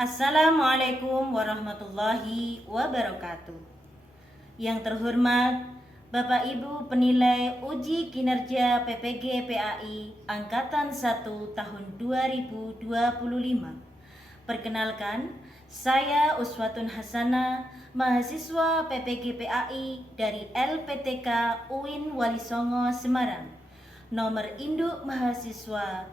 Assalamualaikum warahmatullahi wabarakatuh. Yang terhormat Bapak Ibu penilai uji kinerja PPG PAI Angkatan 1 tahun 2025. Perkenalkan, saya Uswatun Hasanah, mahasiswa PPG PAI dari LPTK UIN Wali Songo Semarang. Nomor induk mahasiswa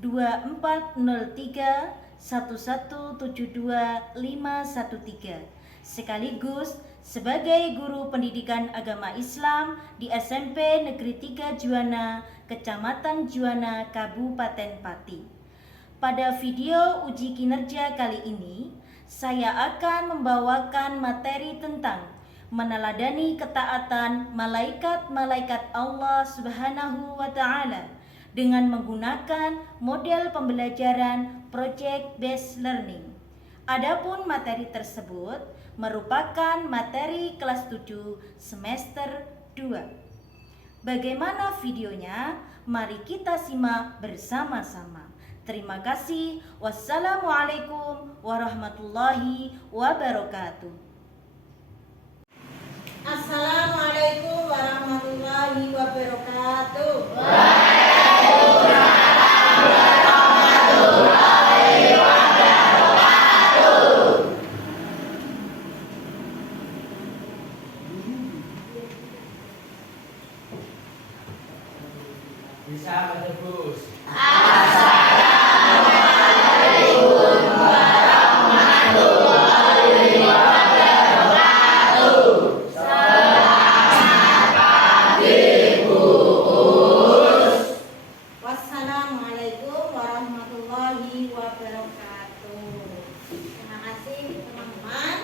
2403 1172513, sekaligus sebagai guru pendidikan agama Islam di SMP Negeri 3 Juwana, Kecamatan Juwana, Kabupaten Pati. Pada video uji kinerja kali ini, saya akan membawakan materi tentang meneladani ketaatan malaikat-malaikat Allah Subhanahu wa Ta'ala dengan menggunakan model pembelajaran Project Based Learning. Adapun materi tersebut merupakan materi kelas 7 semester 2. Bagaimana videonya? Mari kita simak bersama-sama. Terima kasih. Wassalamualaikum warahmatullahi wabarakatuh. Assalamualaikum warahmatullahi wabarakatuh. Bisa menebus. Wassalamualaikum warahmatullahi wabarakatuh. Terima kasih teman-teman.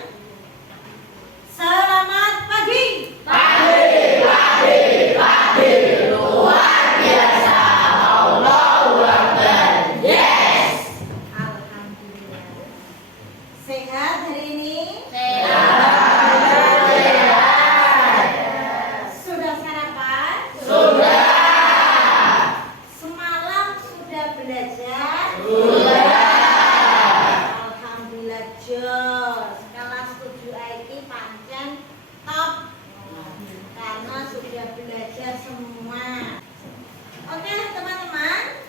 Selamat pagi. Alhamdulillah. Sehat hari ini? Sudah sarapan? Semalam sudah belajar? Alhamdulillah jos. Kelas 7 IT pancen top. Karena sudah belajar semua. Oke teman-teman,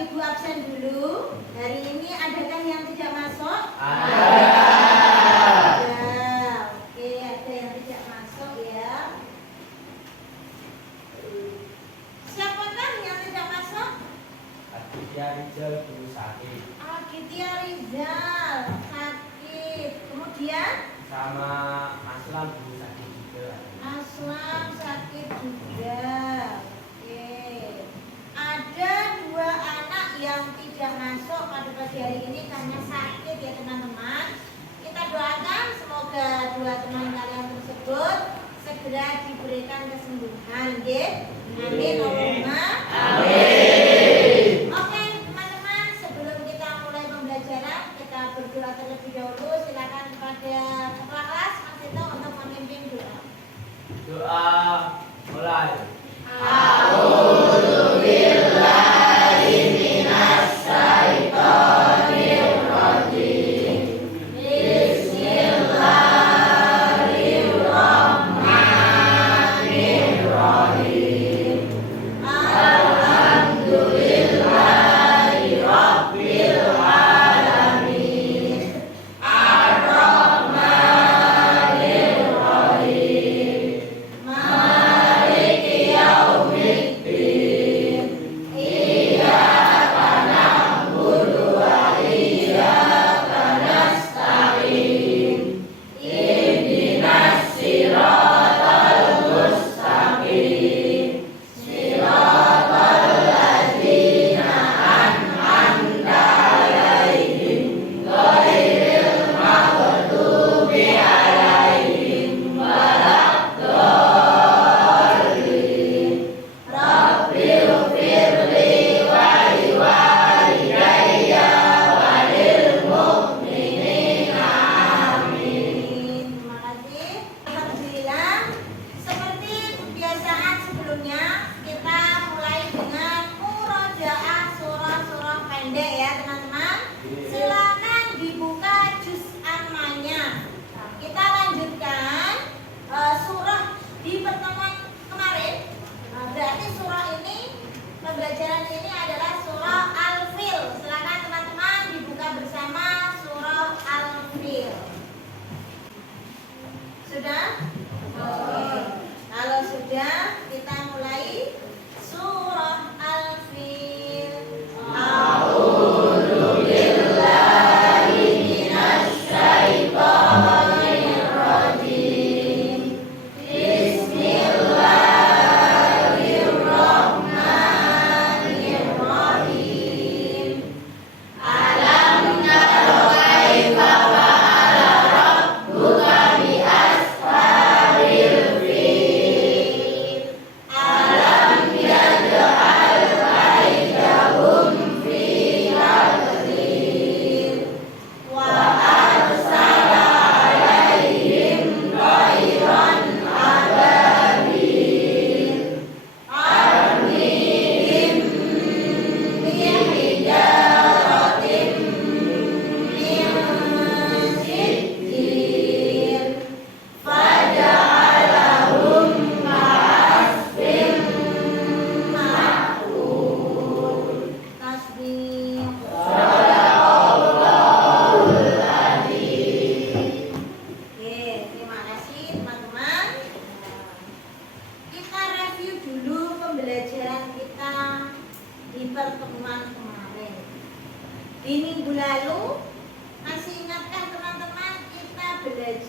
Ibu absen dulu. Hari ini adakah yang tidak masuk? Ada. Oke, ada yang tidak masuk ya. Siapakah yang tidak masuk? Aditya Rizal guru sakit. Aditya Rizal sakit. Kemudian Sama Aslam guru sakit juga. Aslam sakit juga. Oke. Ada 2 anak yang tidak masuk pada pagi hari ini karena sakit ya teman-teman. Kita doakan semoga 2 teman kalian tersebut segera diberikan kesembuhan, nggih. Amin Allahumma. Oke teman-teman, sebelum kita mulai pembelajaran, kita berdoa terlebih dahulu. Silakan kepada kepala kelas Mas Tito untuk memimpin doa. Doa mulai. Maliki yaumiddin.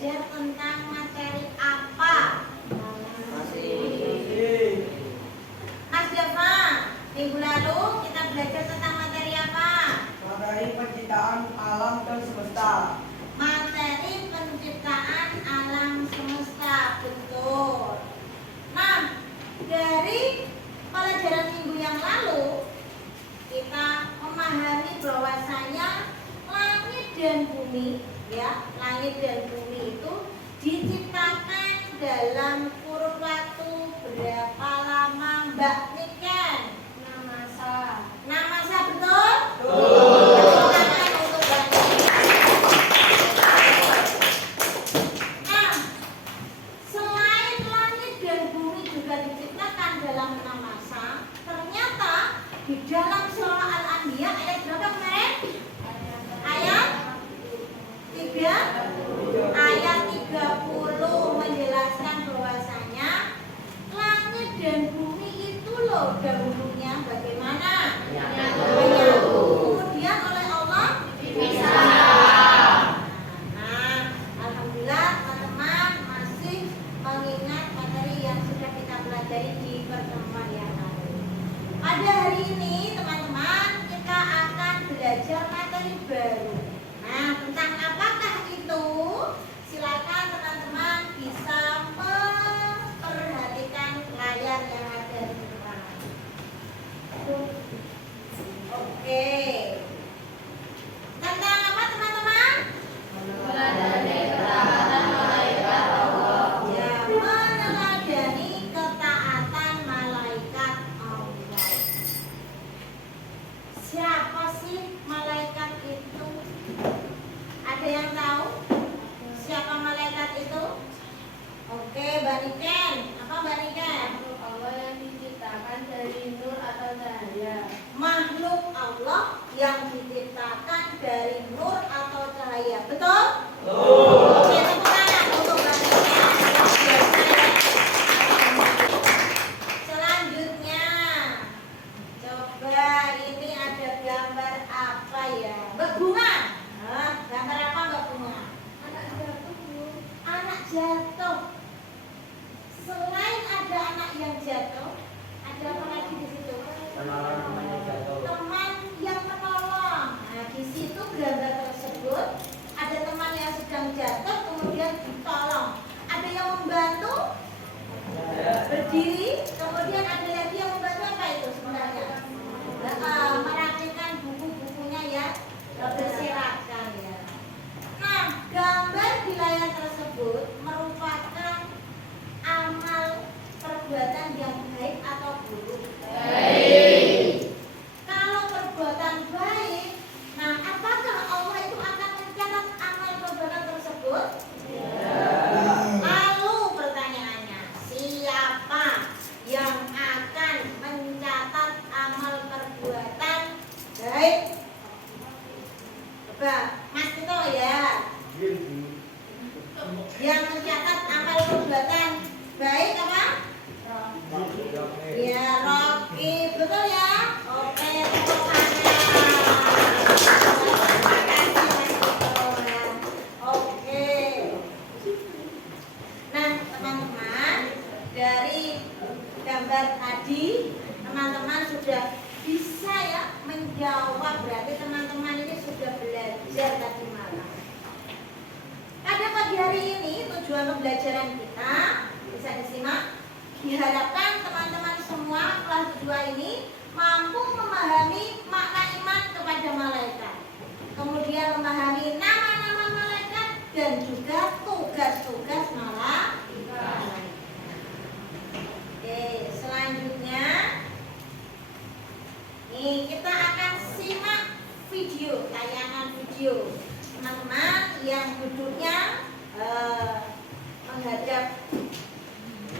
belajar tentang materi apa? Mas Deva, minggu lalu kita belajar tentang materi apa? Materi penciptaan alam dan semesta. Materi penciptaan alam semesta, betul. Nah, dari pelajaran minggu yang lalu kita memahami bahwasanya langit dan bumi, ya, langit dan bumi itu diciptakan dalam kurun waktu berapa lama, Mbak Niken? 6 masa. 6 masa, betul? Tepuk tangan untuk Mbak Niken. Nah, selain langit dan bumi juga diciptakan dalam 6 masa, ternyata di dalam surah Al-Anbiya ayat berapa kemarin? Ayat 3, ayat 30 menjelaskan bahwasanya langit dan bumi itu loh dahulunya bagaimana? Menyatu. Kemudian oleh Allah dipisah. Nah, alhamdulillah teman-teman masih mengingat materi yang sudah kita pelajari di pertemuan yang lalu. Pada hari ini teman-teman kita akan belajar materi baru. Nah, tentang apakah itu? Silakan teman-teman bisa memperhatikan layar yang ada di depan. Oke. Tentang apa teman-teman? Ya, meneladani ketaatan malaikat Allah. Siapa sih malaikat itu? Ada yang tahu? Siapa malaikat itu? Oke, Mbak Niken. Apa Mbak Niken? Allah yang diciptakan dari nur atau cahaya. Makhluk Allah yang diciptakan dari nur atau cahaya. Betul? Oke, tepuk tangan untuk Mbak Niken. Selanjutnya, coba ini ada gambar apa ya? Mbak Bunga. Hah, gambar apa Mbak Bunga? Anak jatuh, Bu. Anak jatuh. Selain ada anak yang jatuh, ada apa lagi di situ? Teman-temannya jatuh. Teman yang menolong. Nah, di situ gambar tersebut ada teman yang sedang jatuh kemudian ditolong. Ada yang membantu berdiri, kemudian ada lagi yang membantu apa itu sebenarnya? Merapikan buku-bukunya ya, berserakan ya. Nah, gambar di layar tersebut merupakan amal perbuatan yang baik atau buruk? Baik. Kalau perbuatan baik, nah apakah Allah itu akan mencatat amal perbuatan tersebut? Lalu pertanyaannya, siapa yang akan mencatat amal perbuatan baik? Coba, Mas Tito ya. Yang mencatat amal perbuatan baik apa? Ya, Rocky, betul ya? Oke, tepuk tangan. Terima kasih Mas Tito ya. Oke. Nah, teman-teman, dari gambar tadi, teman-teman sudah bisa ya menjawab. Berarti teman-teman ini sudah belajar tadi malam. Pada pagi hari ini tujuan pembelajaran kita bisa disimak. Diharapkan teman-teman semua kelas 2 ini mampu memahami makna iman kepada malaikat, kemudian memahami nama-nama malaikat dan juga tugas-tugas malaikat. Oke, selanjutnya nih kita akan simak video, tayangan video. Teman-teman yang duduknya menghadap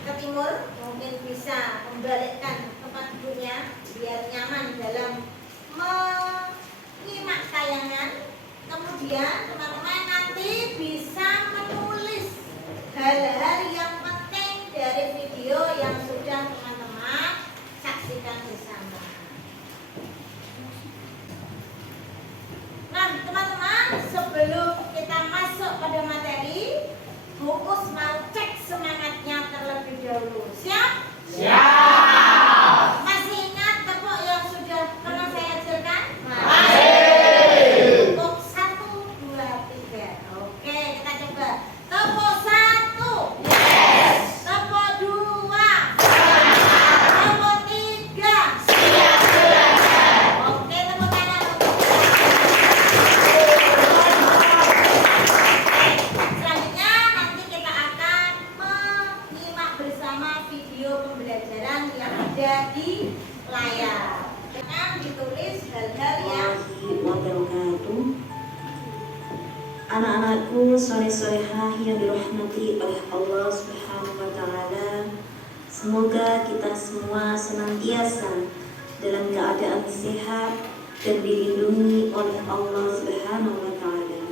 ke timur mungkin bisa membalikkan tempat duduknya biar nyaman dalam menyimak tayangan. Kemudian teman-teman nanti bisa menulis hal-hal yang penting dari video yang sudah teman-teman saksikan bersama. Nah teman-teman, sebelum kita masuk pada materi, jamaahku soleh-solehah yang dirahmati oleh Allah Subhanahu wa Ta'ala, semoga kita semua senantiasa dalam keadaan sehat dan dilindungi oleh Allah Subhanahu wa Ta'ala.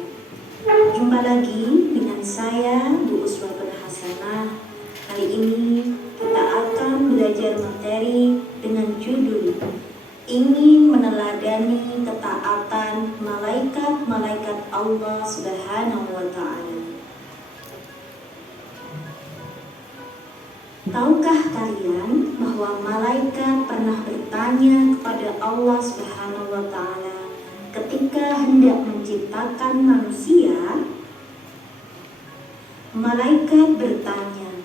Jumpa lagi dengan saya Bu Uswatun Hasanah. Kali ini kita akan belajar materi dengan judul ingin meneladani ketaatan malaikat-malaikat Allah Subhanahu wa Ta'ala. Tahukah kalian bahwa malaikat pernah bertanya kepada Allah Subhanahu wa Ta'ala ketika hendak menciptakan manusia? Malaikat bertanya,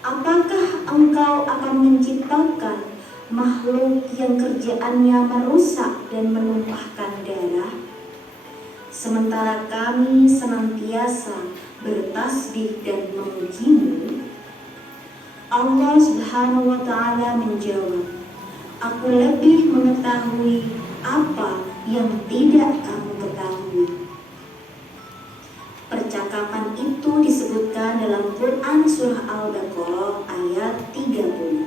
"Apakah engkau akan menciptakan makhluk yang kerjaannya merusak dan menumpahkan darah? Sementara kami senantiasa bertasbih dan memujimu?" Allah Subhanahu wa Ta'ala menjawab, "Aku lebih mengetahui apa yang tidak kamu ketahui." Percakapan itu disebutkan dalam Quran Surah Al-Baqarah ayat 30.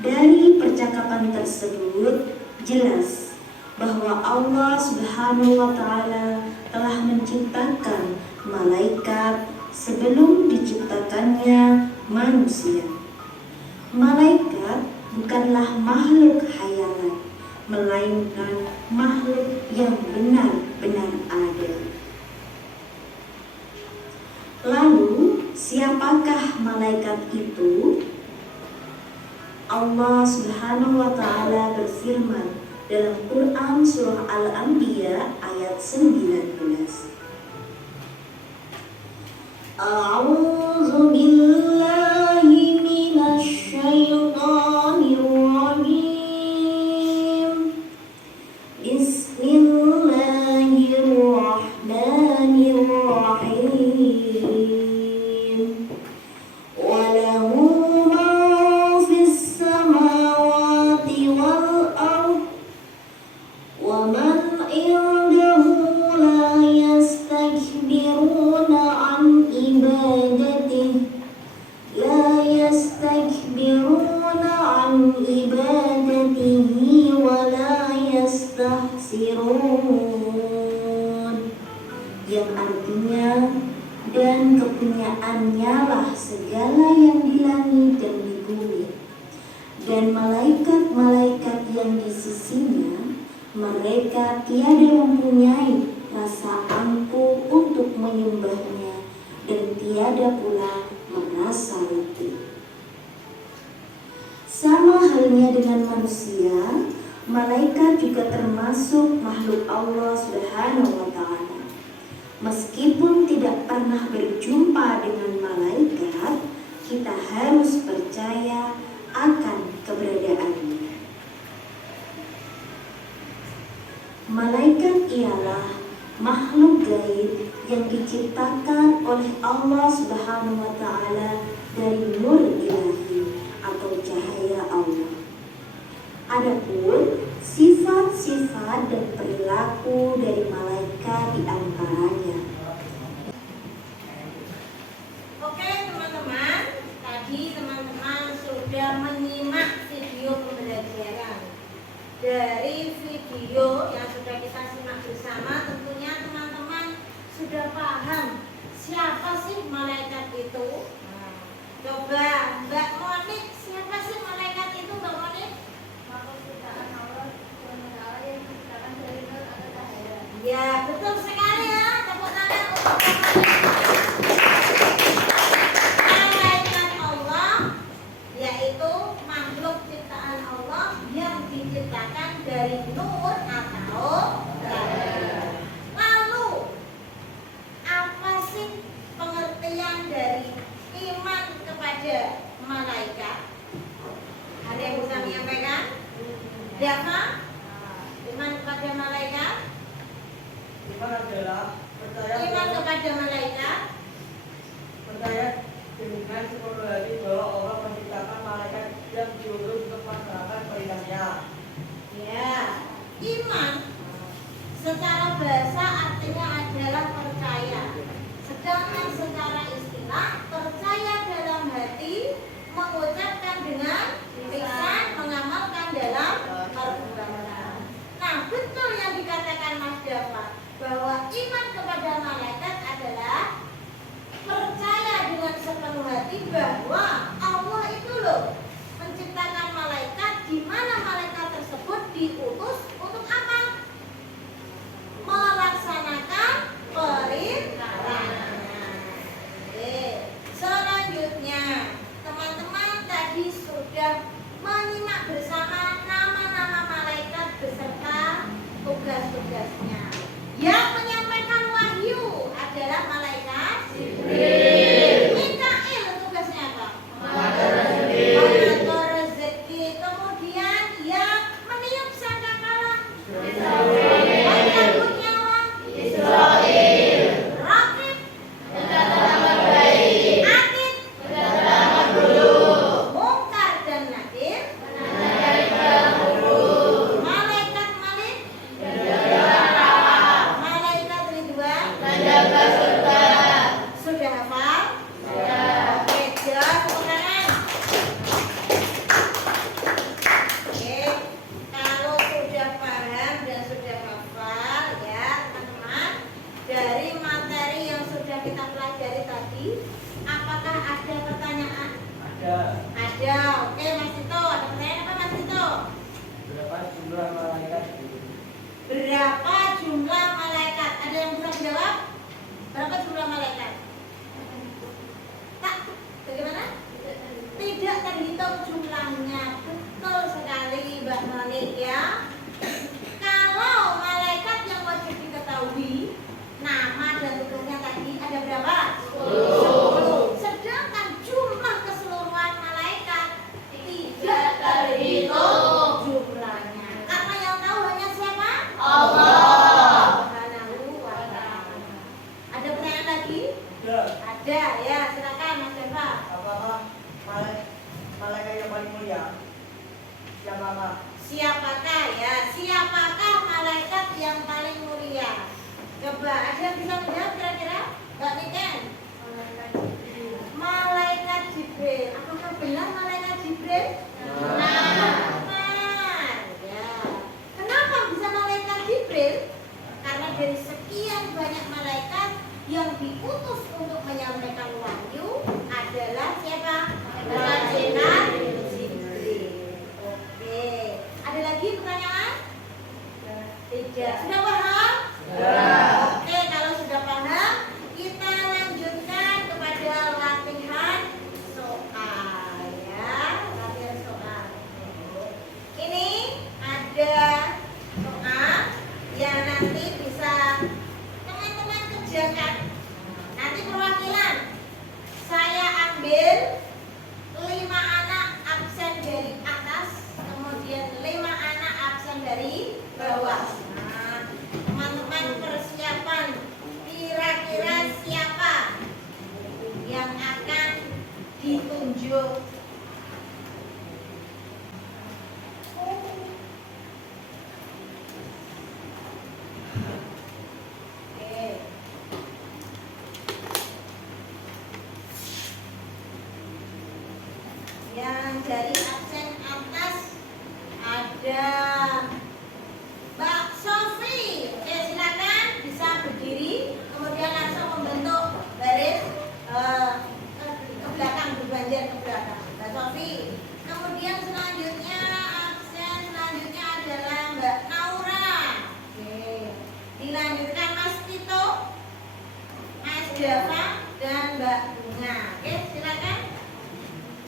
Dari percakapan tersebut jelas bahwa Allah Subhanahu wa Ta'ala telah menciptakan malaikat sebelum diciptakannya manusia. Malaikat bukanlah makhluk khayalan, melainkan makhluk yang benar-benar ada. Lalu, siapakah malaikat itu? Allah Subhanahu wa Ta'ala berfirman dalam Quran Surah Al-Anbiya ayat 19. A'udzu billahi minasy syaithanir rajim. Bismillahirrahmanirrahim. Walahu ma fis samawati wal ardh wa man indahu la yastakbiruna an ibadatihi wa la yastahsirun, yang artinya, dan kepunyaannya lah segala yang di langit dan di bumi, dan malaikat-malaikat yang di sisinya, mereka tiada mempunyai rasa angkuh untuk menyembahnya dan tiada pula merasa letih. Sama halnya dengan manusia, malaikat juga termasuk makhluk Allah Subhanahu wa Ta'ala. Meskipun tidak pernah berjumpa dengan malaikat, kita harus percaya akan keberadaannya. Malaikat ialah makhluk gaib yang diciptakan oleh Allah Subhanahu wa Ta'ala dari nur ilahi atau cahaya Allah. Adapun sifat-sifat dan perilaku dari malaikat di antaranya. Oke teman-teman, tadi teman-teman sudah menyimak video pembelajaran. Dari video yang sudah kita simak bersama, tentunya teman-teman sudah paham siapa sih malaikat itu. Coba Mbak Monik, siapa sih malaikat itu Mbak Monik? Makhluk ciptaan Allah SWT yang diciptakan dari nur atau cahaya. Ya betul sekali ya, tepuk tangan untuk Mbak Monik. Malaikat Allah yaitu makhluk ciptaan Allah yang diciptakan dari nur atau cahaya. Lalu apa sih pengertian dari iman kepada malaikat? Ada yang bisa menyampaikan? Siapa? Iman kepada malaikat? Iman adalah percaya Iman kepada malaikat percaya dengan sepenuh hati bahwa Allah menciptakan malaikat yang diutus untuk melaksanakan perintahnya. ya, iman Secara bahasa artinya adalah percaya. Sedangkan secara istilah percaya dalam hati, mengucapkan dengan lisan, mengamalkan dalam perbuatan. Nah, betul yang dikatakan Mas Dafa bahwa iman kepada malaikat adalah percaya dengan sepenuh hati bahwa Allah itu loh menciptakan malaikat, di mana malaikat tersebut diutus untuk apa? Melaksanakan perintahnya. Selanjutnya, teman-teman tadi sudah menyimak bersama nama-nama malaikat beserta tugas-tugasnya. Yang menyampaikan wahyu adalah malaikat Jibril. Mikail tugasnya apa? Mengatur rezeki. Kemudian yang meniup sangkakala mencabut nyawa Israel. Rakib Atid Mungkar dan Nakir. Malaikat Malik Malaikat Ridwan sudah hafal? Oke, jelas bukan? Oke, kalau sudah paham dan sudah hafal ya teman-teman, dari materi yang sudah kita pelajari tadi, apakah ada pertanyaan? Ada. Ada. Oke, Mas Tito, ada pertanyaan apa Mas Tito? Berapa jumlah malaikat? Berapa jumlah malaikat? Ada yang bisa menjawab? Berapa jumlah malaikat? Tak, bagaimana? Tidak terhitung jumlahnya. Betul sekali Mbak Manik ya. Kalau malaikat yang wajib diketahui nama dan tugasnya tadi ada berapa? 10. Sedangkan jumlah keseluruhan malaikat tidak terhitung jumlahnya. Karena yang tahu hanya siapa? Allah Subhanahu wa ta'ala. Ada pertanyaan lagi? Ya, Ada ya, silakan Mas Deva. apakah malaikat yang paling mulia? Siapa? Siapakah ya? Siapakah malaikat yang paling mulia? Coba ada yang bisa menjawab kira-kira? Mbak Niken? Malaikat Jibril. Apakah benar malaikat Jibril? Benar. Ya. Kenapa bisa malaikat Jibril? Karena dari sekian banyak malaikat yang diutus untuk menyampaikan wahyu adalah siapa? Malaikat Jibril. Oke. Ada lagi pertanyaan? Tidak. Sudah paham? Oke, kalau sudah paham, kita lanjutkan kepada latihan soal ya. Latihan soal. Ini ada soal yang nanti bisa teman-teman kerjakan. Nanti perwakilan saya ambil 5 anak absen dari atas, kemudian 5 anak absen dari bawah. Nah, teman-teman persiapan kira-kira siapa yang akan ditunjuk. Oke. Yang dari absen atas ada Mbak Sofi. Oke, silakan bisa berdiri, kemudian langsung membentuk baris ke belakang, berbanjar ke belakang. Mbak Sofi. Kemudian selanjutnya absen selanjutnya adalah Mbak Naura. Oke. Dilanjutkan Mas Tito, Mas Dava, dan Mbak Bunga. Oke, silakan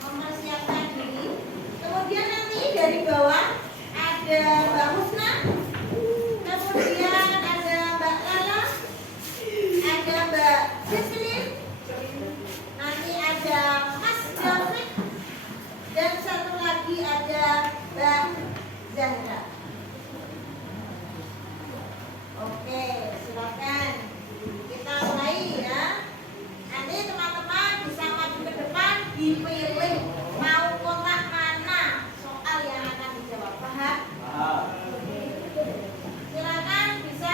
mempersiapkan diri. Kemudian nanti dari bawah ada Mbak Husna, kemudian ada Mbak Lala, ada Mbak Jesslyn, nanti ada Mas David, dan satu lagi ada Mbak Zahra. Oke, silakan kita mulai ya. Nanti teman-teman bisa maju ke depan, dipilih mau kotak mana soal yang akan dijawab. Paham? Silakan bisa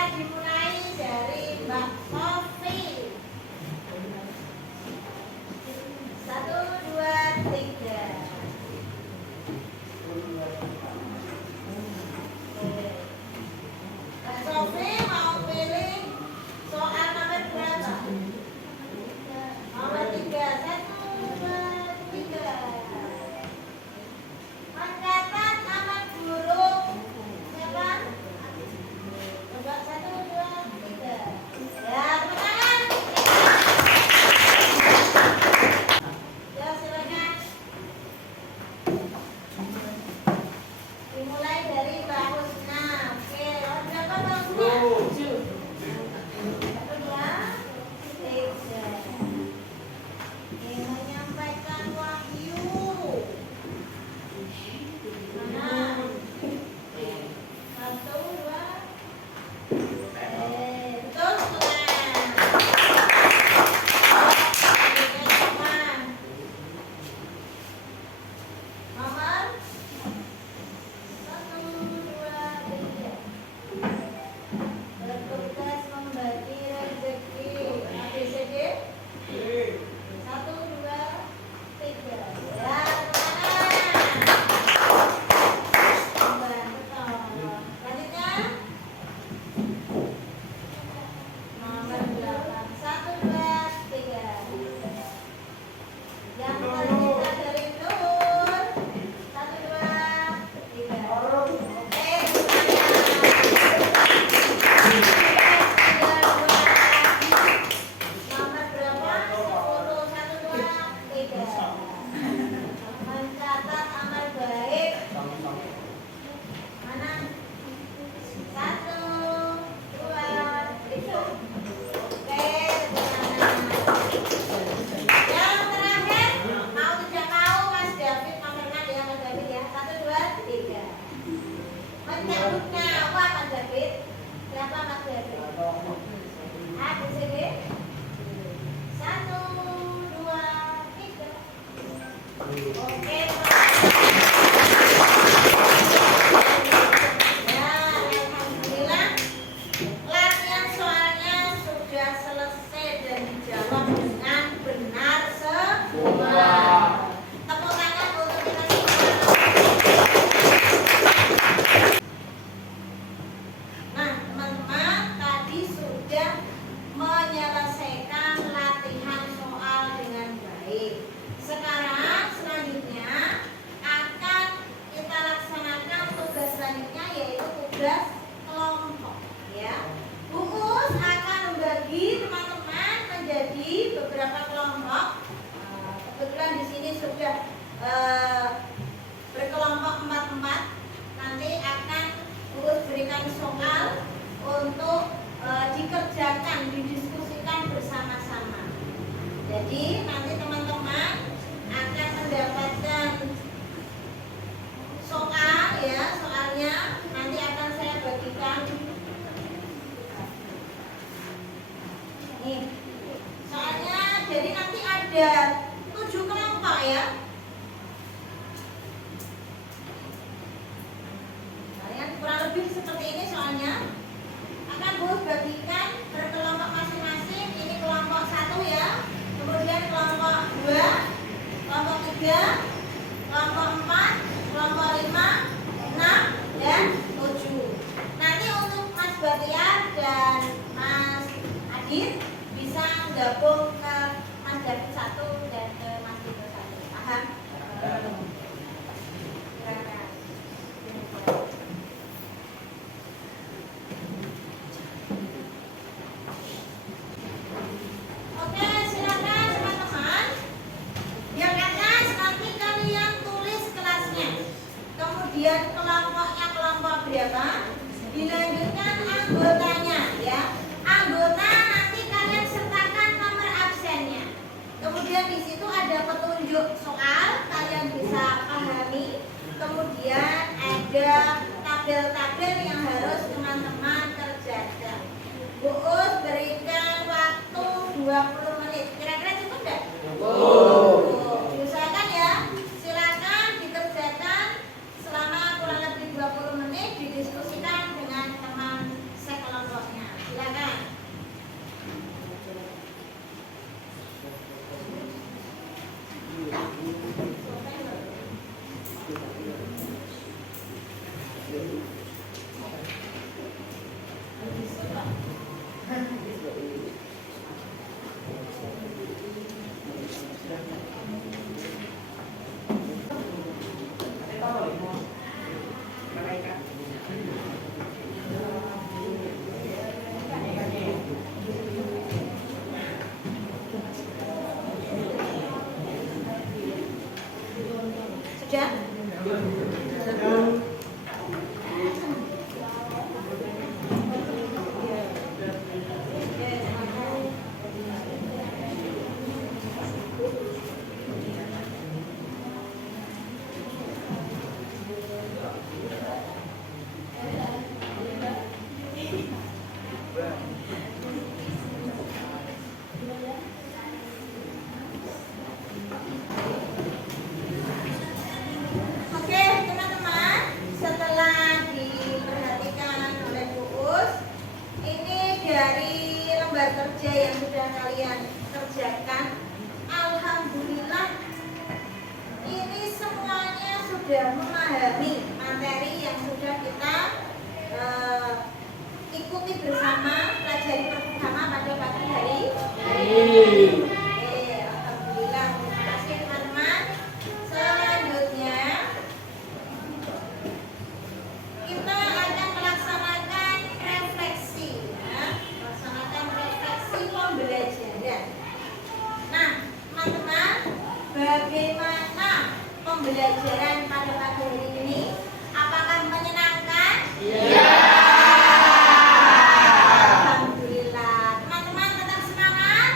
jawab dengan benar semua. Tepuk tangan untuk kita semua. Nah, teman-teman, tadi sudah menyelesaikan latihan soal dengan baik. Sekarang selanjutnya akan kita laksanakan tugas selanjutnya, yaitu tugas kelompok, ya. Umus akan membagi teman-teman menjadi beberapa kelompok. Kebetulan di sini sudah berkelompok 4-4. Nanti akan Umus berikan soal untuk dikerjakan, didiskusikan bersama-sama. Jadi nanti teman-teman akan mendapatkan soal, ya, soalnya nanti akan saya bagikan. Nih, soalnya jadi nanti ada 7 kelompok, ya. Kalian kurang lebih seperti ini soalnya. Akan Bu bagikan berkelompok masing-masing. Ini kelompok 1, ya. Kemudian kelompok 2, kelompok 3, kelompok 4, kelompok 5, 6, dan 7. Nanti untuk Mas Batiar dan Mas Adit bisa gabung ke Mas David 1 dan ke Mas Dito 1. Paham? Oke, silakan teman-teman. Yang atas nanti kalian tulis kelasnya. Kemudian kelompoknya kelompok berapa? Dilanjutkan anggotanya, ya. Anggota nanti kalian sertakan nomor absennya. Kemudian di situ ada petunjuk soal, kalian bisa pahami. Kemudian ada tabel-tabel yang harus teman-teman kerjakan. Uus berikan waktu 20 menit. Kira-kira cukup enggak? Diusahakan, ya. Silakan dikerjakan selama kurang lebih 20 menit, didiskusikan dengan teman sekelompoknya. Silakan. Sudah? Oke, teman-teman, setelah diperhatikan oleh Bu Us, ini dari lembar kerja yang sudah kalian kerjakan. Alhamdulillah, ini semuanya sudah memahami materi yang sudah kita ikuti bersama, pelajari bersama pada pagi hari ini. Alhamdulillah, terima kasih teman-teman. Selanjutnya kita akan melaksanakan refleksi, ya. Melaksanakan refleksi pembelajaran. Nah, teman-teman, bagaimana pembelajaran pada pagi hari ini? Apakah menyenangkan? Iya. Alhamdulillah. Teman-teman tetap semangat?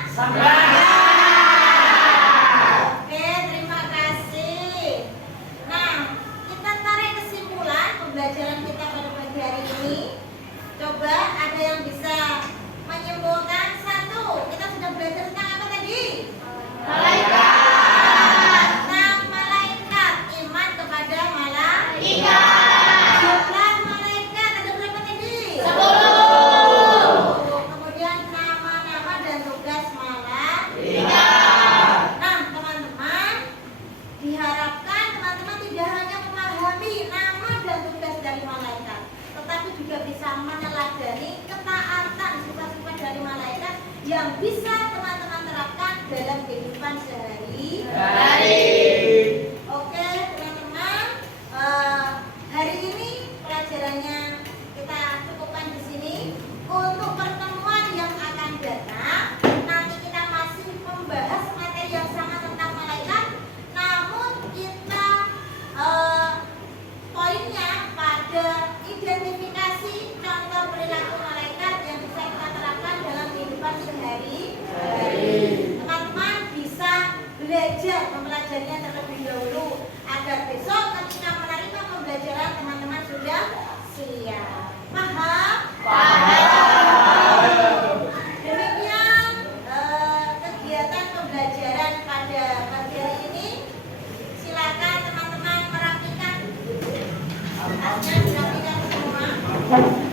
Oke, terima kasih. Nah, kita tarik kesimpulan pembelajaran kita pada pagi hari ini. Coba ada yang bisa menyimpulkan. 1, kita sudah belajar tentang apa tadi? Tentang malaikat, iman kepada malaikat. Jumlah malaikat ada berapa tadi? 10. Kemudian nama-nama dan tugas malaikat. teman-teman terapkan dalam kehidupan sehari-hari. Oke teman-teman, hari ini pelajarannya kita cukupkan di sini. Untuk pertemuan yang akan datang, nanti kita masih membahas materi yang sama tentang malaikat, namun kita poinnya pada identifikasi contoh perilaku malaikat yang bisa kita terapkan dalam kehidupan sehari-hari. Teman-teman bisa belajar mempelajarinya terlebih dahulu agar besok ketika menerima pembelajaran teman-teman sudah siap. Paham? Demikian kegiatan pembelajaran pada pagi hari ini. Silakan teman-teman merapikan. Tasnya dirapikan semua.